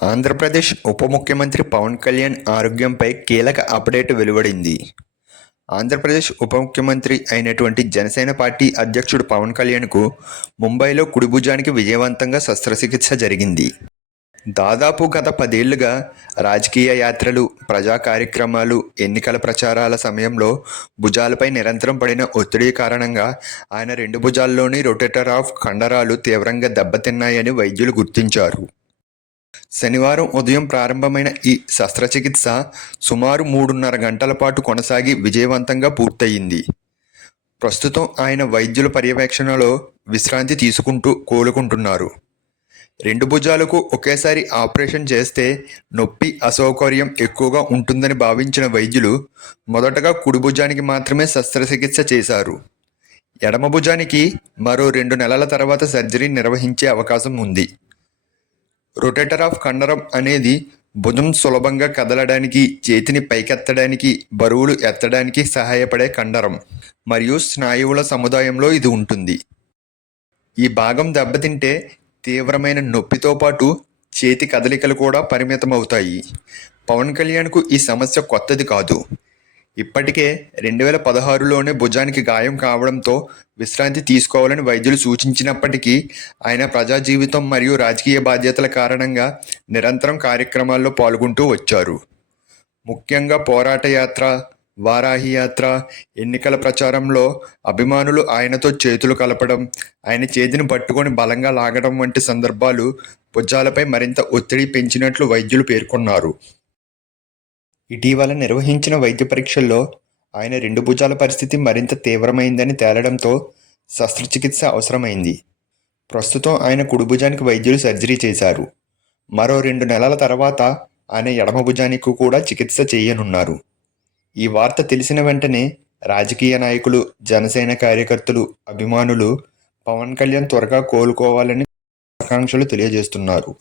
ఆంధ్రప్రదేశ్ ఉప ముఖ్యమంత్రి పవన్ కళ్యాణ్ ఆరోగ్యంపై కీలక అప్డేట్ వెలువడింది. ఆంధ్రప్రదేశ్ ఉప ముఖ్యమంత్రి అయినటువంటి జనసేన పార్టీ అధ్యక్షుడు పవన్ కళ్యాణ్కు ముంబైలో కుడి భుజానికి విజయవంతంగా శస్త్రచికిత్స జరిగింది. దాదాపు గత 10 ఏళ్లుగా రాజకీయ యాత్రలు, ప్రజా కార్యక్రమాలు, ఎన్నికల ప్రచారాల సమయంలో భుజాలపై నిరంతరం పడిన ఒత్తిడి కారణంగా ఆయన 2 భుజాల్లోని రొటేటర్ ఆఫ్ కండరాలు తీవ్రంగా దెబ్బతిన్నాయని వైద్యులు గుర్తించారు. శనివారం ఉదయం ప్రారంభమైన ఈ శస్త్రచికిత్స సుమారు 3.5 గంటల పాటు కొనసాగి విజయవంతంగా పూర్తయింది. ప్రస్తుతం ఆయన వైద్యుల పర్యవేక్షణలో విశ్రాంతి తీసుకుంటూ కోలుకుంటున్నారు. 2 భుజాలకు ఒకేసారి ఆపరేషన్ చేస్తే నొప్పి, అసౌకర్యం ఎక్కువగా ఉంటుందని భావించిన వైద్యులు మొదటగా కుడి భుజానికి మాత్రమే శస్త్రచికిత్స చేశారు. ఎడమ భుజానికి మరో 2 నెలల తర్వాత సర్జరీ నిర్వహించే అవకాశం ఉంది. రొటేటర్ ఆఫ్ కండరం అనేది భుజం సులభంగా కదలడానికి, చేతిని పైకెత్తడానికి, బరువులు ఎత్తడానికి సహాయపడే కండరం మరియు స్నాయువుల సముదాయంలో ఇది ఉంటుంది. ఈ భాగం దెబ్బతింటే తీవ్రమైన నొప్పితో పాటు చేతి కదలికలు కూడా పరిమితమవుతాయి. పవన్ కళ్యాణ్కు ఈ సమస్య కొత్తది కాదు. ఇప్పటికే 2016లోనే భుజానికి గాయం కావడంతో విశ్రాంతి తీసుకోవాలని వైద్యులు సూచించినప్పటికీ ఆయన ప్రజా జీవితం మరియు రాజకీయ బాధ్యతల కారణంగా నిరంతరం కార్యక్రమాల్లో పాల్గొంటూ వచ్చారు. ముఖ్యంగా పోరాట యాత్ర, వారాహి యాత్ర, ఎన్నికల ప్రచారంలో అభిమానులు ఆయనతో చేతులు కలపడం, ఆయన చేతిని పట్టుకొని బలంగా లాగడం వంటి సందర్భాలు భుజాలపై మరింత ఒత్తిడి పెంచినట్లు వైద్యులు పేర్కొన్నారు. ఇటీవల నిర్వహించిన వైద్య పరీక్షల్లో ఆయన 2 భుజాల పరిస్థితి మరింత తీవ్రమైందని తేలడంతో శస్త్రచికిత్స అవసరమైంది. ప్రస్తుతం ఆయన కుడి భుజానికి వైద్యులు సర్జరీ చేశారు. మరో 2 నెలల తర్వాత ఆయన ఎడమ భుజానికి కూడా చికిత్స చేయనున్నారు. ఈ వార్త తెలిసిన వెంటనే రాజకీయ నాయకులు, జనసేన కార్యకర్తలు, అభిమానులు పవన్ కళ్యాణ్ త్వరగా కోలుకోవాలని ఆకాంక్షలు తెలియజేస్తున్నారు.